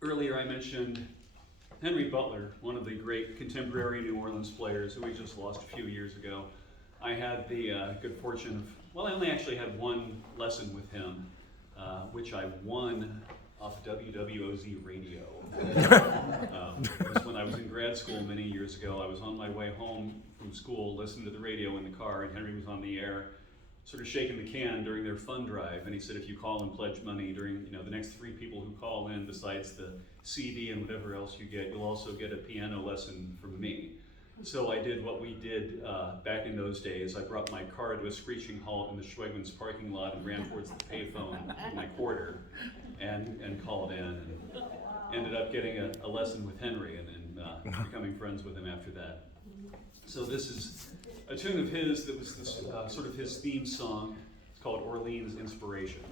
Earlier I mentioned Butler, one of the great contemporary New Orleans players who we just lost a few years ago. I had the good fortune of, well, I only actually had one lesson with him, which I won off WWOZ radio. It was when I was in grad school many years ago. I was on my way home from school, listening to the radio in the car, and Henry was on the air, sort of shaking the can during their fund drive. And he said, if you call and pledge money during the next 3 people who call in, besides the CD and whatever else you get, you'll also get a piano lesson from me. So I did what we did back in those days. I brought my car to a screeching halt in the Plaquemines parking lot and ran towards the payphone with my quarter and called in, and ended up getting a lesson with Henry and becoming friends with him after that. So this is a tune of his that was this, sort of his theme song. It's called Orleans Inspiration.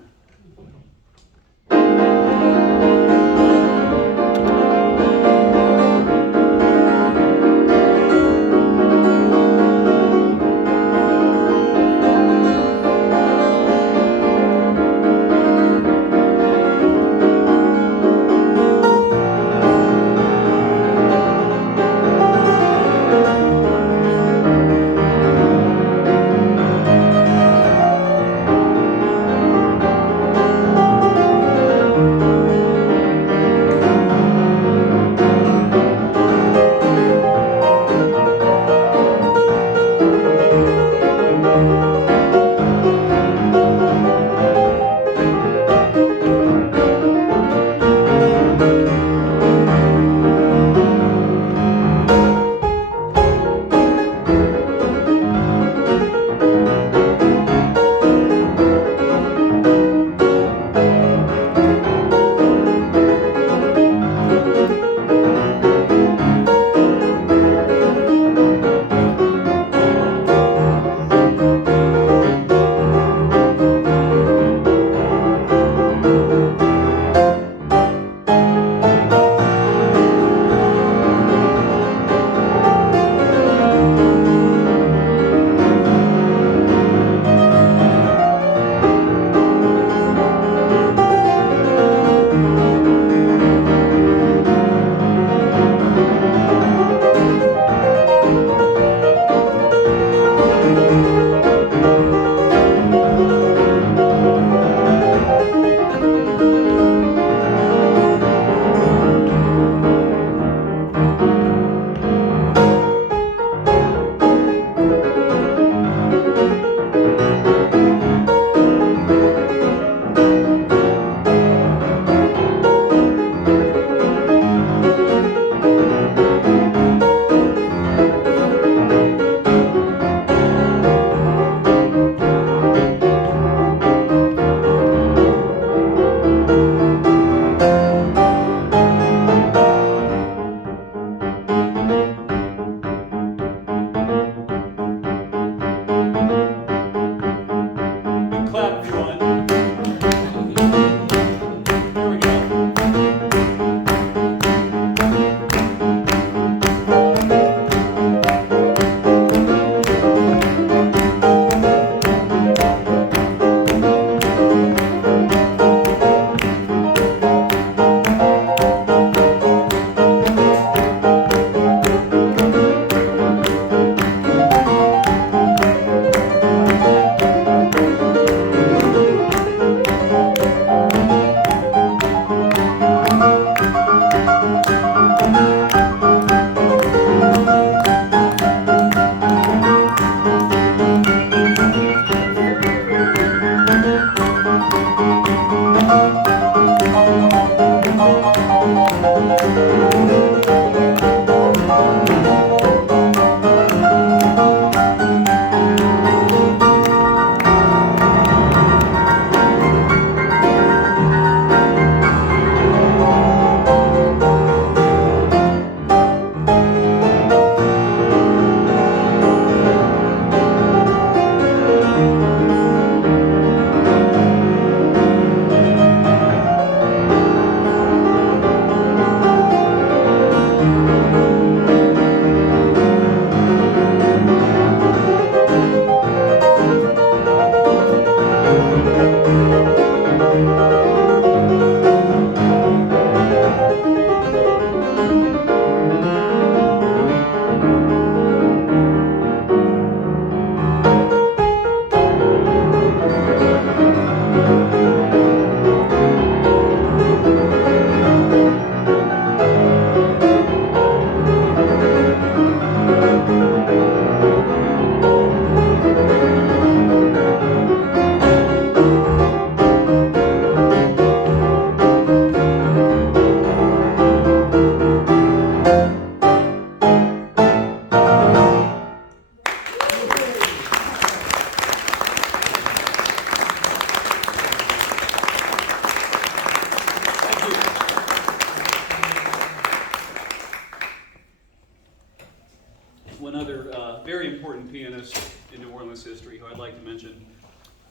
another very important pianist in New Orleans history who I'd like to mention.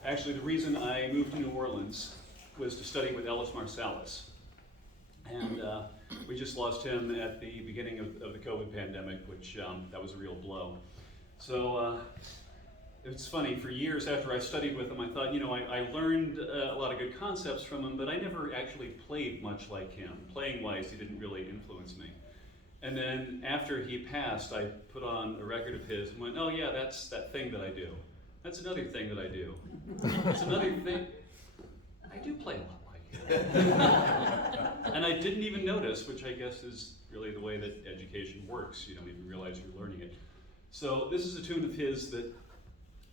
Actually, the reason I moved to New Orleans was to study with Ellis Marsalis. And we just lost him at the beginning of the COVID pandemic, which that was a real blow. So it's funny, for years after I studied with him, I thought, I learned a lot of good concepts from him, but I never actually played much like him. Playing-wise, he didn't really influence me. And then after he passed, I put on a record of his and went, oh yeah, that's that thing that I do. That's another thing that I do. That's another thing. I do play a lot like him. And I didn't even notice, which I guess is really the way that education works. You don't even realize you're learning it. So this is a tune of his that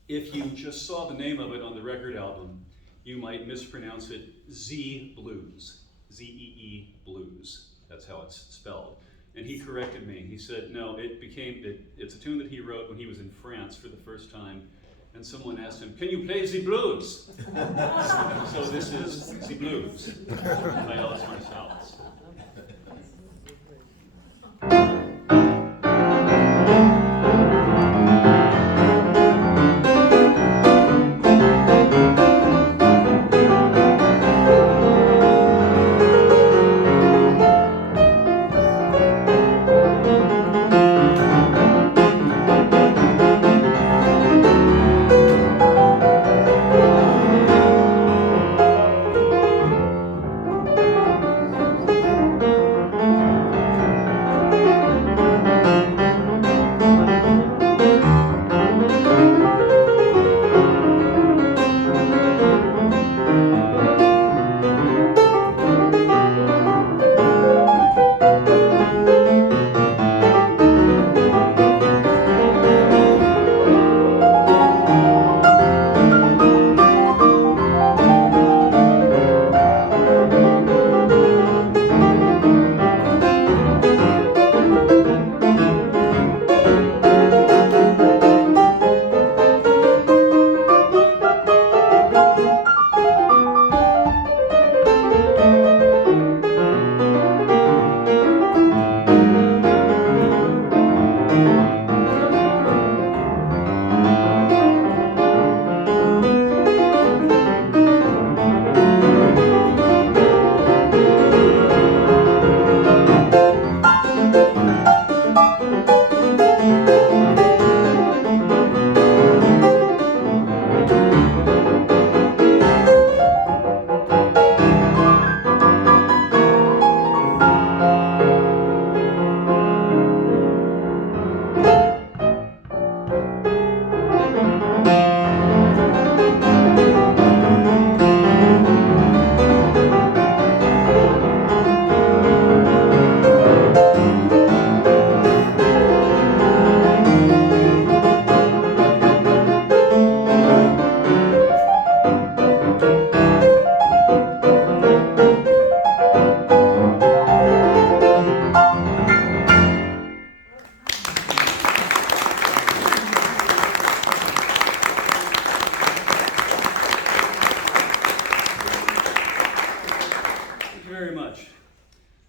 if you just saw the name of it on the record album, you might mispronounce it Z Blues, Z-E-E Blues. That's how it's spelled. And he corrected me. He said, no, it's a tune that he wrote when he was in France for the first time. And someone asked him, can you play the blues? So this is the blues by Ellis Marsalis.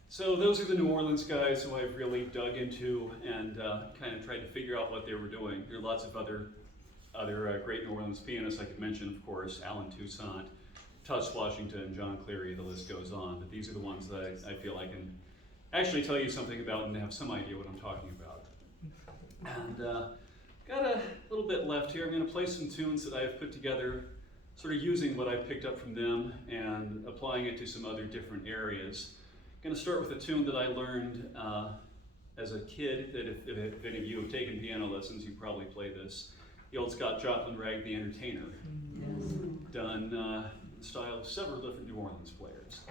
So those are the New Orleans guys who I've really dug into and kind of tried to figure out what they were doing. There are lots of other great New Orleans pianists I could mention, of course, Alan Toussaint, Tuss Washington, John Cleary, the list goes on. But these are the ones that I feel I can actually tell you something about and have some idea what I'm talking about. And got a little bit left here. I'm going to play some tunes that I've put together, sort of using what I've picked up from them and applying it to some other different areas. I'm going to start with a tune that I learned as a kid, that if any of you have taken piano lessons, you probably play this. The old Scott Joplin rag, The Entertainer, yes. Done in the style of several different New Orleans players.